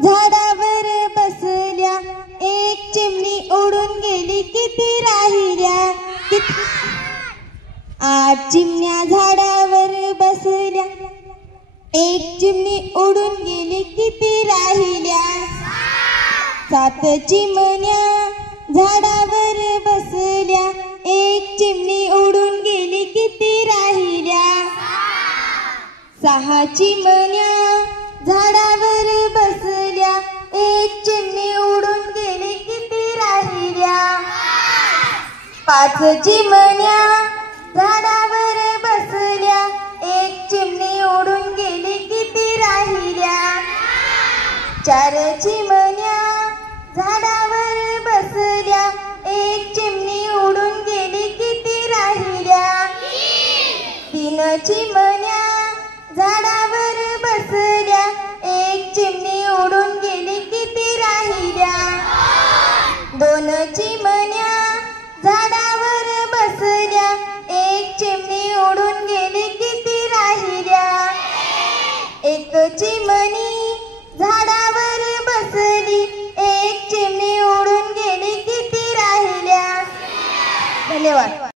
झाडावर बसल्या, एक चिमणी उडून गेली, किती राहिल्या? 8 चिमण्या झाडावर बसल्या, एक चिमणी उडून गेली, किती राहिल्या? 7 चिमण्या झाडावर बसल्या, एक चिमणी उडून गेली, किती राहिल्या? 6 चिमण्या झाडावर बसल्या, एक चिमणी उडून गेली, किती राहिल्या? 5 चिमण्या झाडावर बसल्या, एक चिमणी उडून गेली, किती राहिल्या? 4 चिमण्या झाडावर बसल्या, एक चिमणी उडून गेली, किती राहिल्या? 3 चिमण्या झाडावर बसल्या, एक चिमणी उडून गेली, किती राहिल्या? 2 चिमण्या झाडावर बसल्या, एक चिमणी उडून गेली, किती राहिल्या? 1 चिमणी